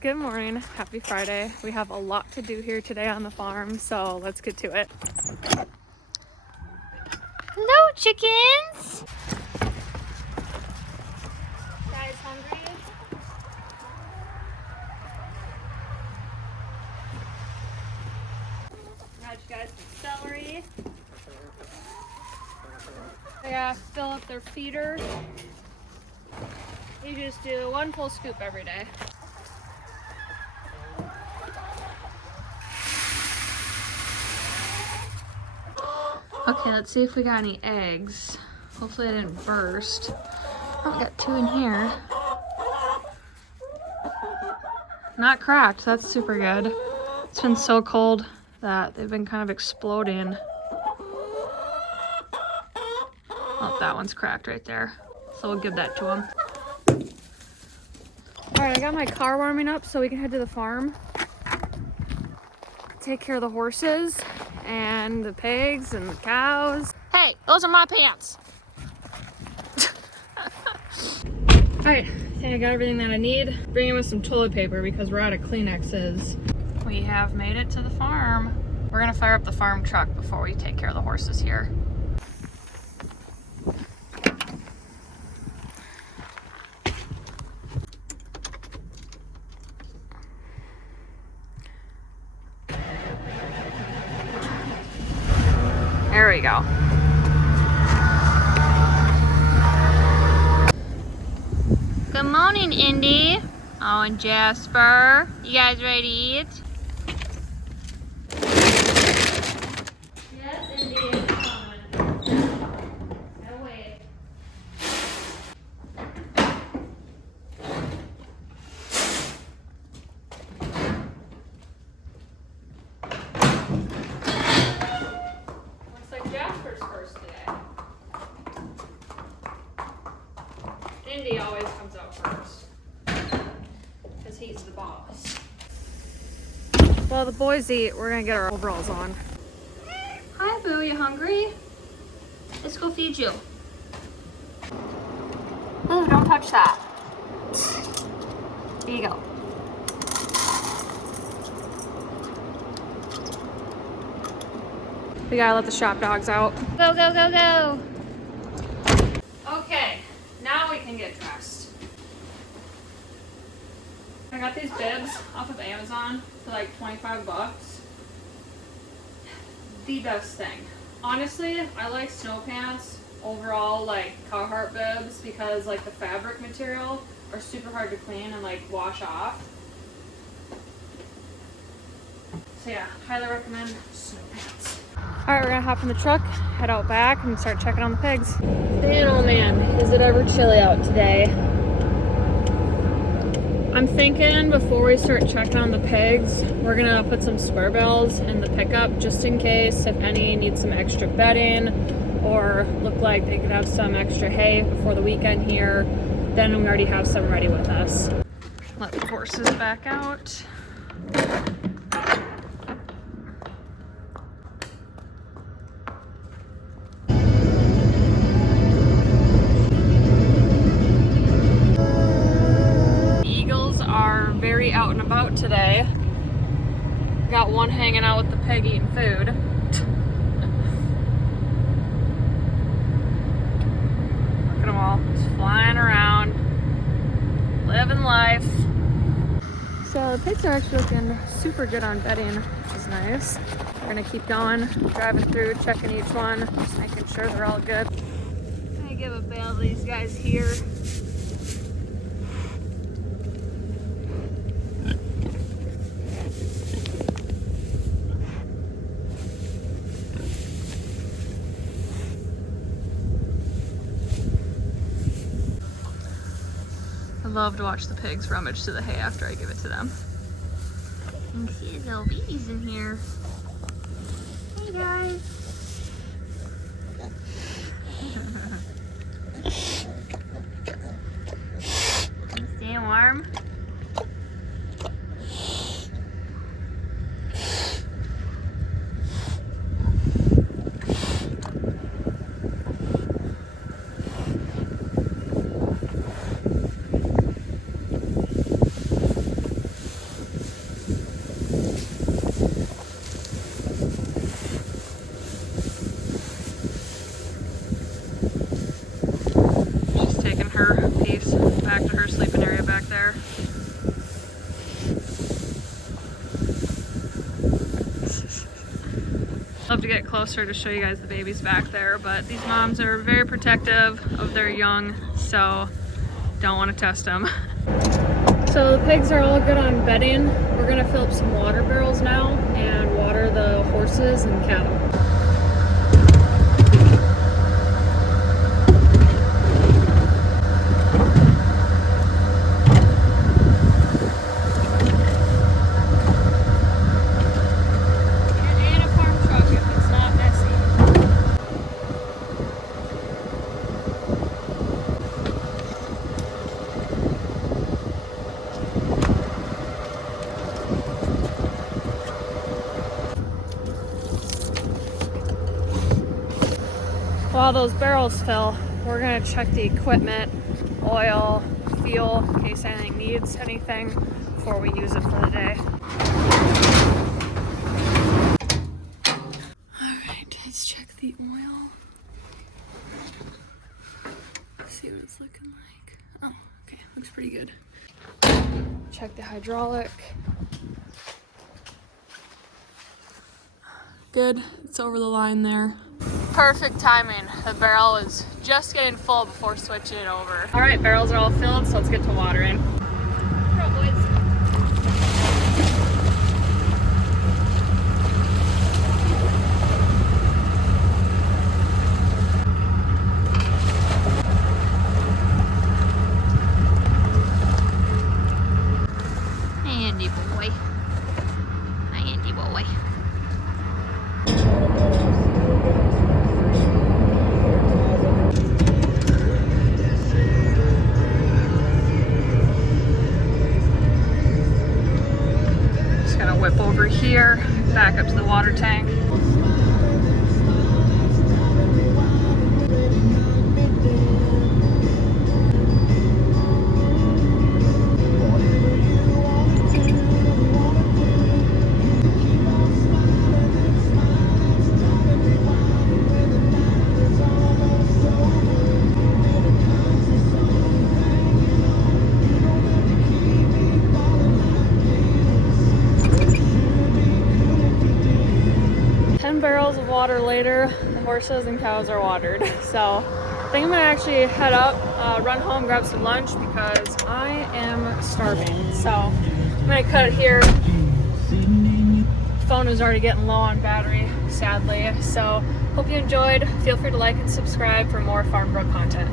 Good morning, happy Friday. We have a lot to do here today on the farm, so let's get to it. Hello, chickens! Guys, hungry? Got you guys some celery. They gotta fill up their feeder. You just do one full scoop every day. Okay, let's see if we got any eggs. Hopefully I didn't burst. Oh, we got 2 in here. Not cracked, that's super good. It's been so cold that they've been kind of exploding. Oh, that one's cracked right there. So we'll give that to them. All right, I got my car warming up so we can head to the farm. Take care of the horses and the pigs and the cows. Hey, those are my pants! All right, I think I got everything that I need. Bringing with some toilet paper because we're out of Kleenexes. We have made it to the farm. We're gonna fire up the farm truck before we take care of the horses here. There we go. Good morning, Indy. Oh, and Jasper. You guys ready to eat? Yes, Indy, it's coming. No wait. Looks like Jasper's first today. Indy always comes out first because he's the boss. While the boys eat, we're gonna get our overalls on. Hi, Boo. You hungry? Let's go feed you. Oh, don't touch that. Here you go. We gotta let the shop dogs out. Go, go, go, go. Okay, now we can get dressed. I got these bibs off of Amazon for like 25 bucks. The best thing. Honestly, I like snow pants overall, like Carhartt bibs, because like the fabric material are super hard to clean and like wash off. So yeah, highly recommend snow pants. Alright, we're gonna hop in the truck, head out back, and start checking on the pigs. Man, oh man, is it ever chilly out today. I'm thinking before we start checking on the pigs, we're gonna put some square bales in the pickup just in case if any need some extra bedding or look like they could have some extra hay before the weekend here. Then we already have some ready with us. Let the horses back out. Very out and about today. Got one hanging out with the pig eating food. Look at them all just flying around, living life. So the pigs are actually looking super good on bedding, which is nice. We're gonna keep going, driving through, checking each one, just making sure they're all good. I'm gonna give a bale to these guys here. I love to watch the pigs rummage through the hay after I give it to them. You can see his little babies in here. Hey, guys. You staying warm? love to get closer to show you guys the babies back there, but these moms are very protective of their young, so don't want to test them. So the pigs are all good on bedding. We're gonna fill up some water barrels now and water the horses and cattle. And a farm truck if it's not messy. While those barrels fill, we're gonna check the equipment, oil, fuel, in case anything needs anything before we use it for the day. All right, let's check the oil. See what it's looking like. Oh, okay, looks pretty good. Check the hydraulic. Good, it's over the line there. Perfect timing. The barrel is just getting full before switching it over. All right, barrels are all filled, so let's get to watering. Here, boys. Hey, Andy boy. Hi, Andy boy. Whip over here, back up to the water tank. Barrels of water later, the horses and cows are watered. So I think I'm gonna actually head up, run home, grab some lunch because I am starving. So I'm gonna cut it here. Phone is already getting low on battery, sadly. So hope you enjoyed. Feel free to like and subscribe for more Farm Brook content.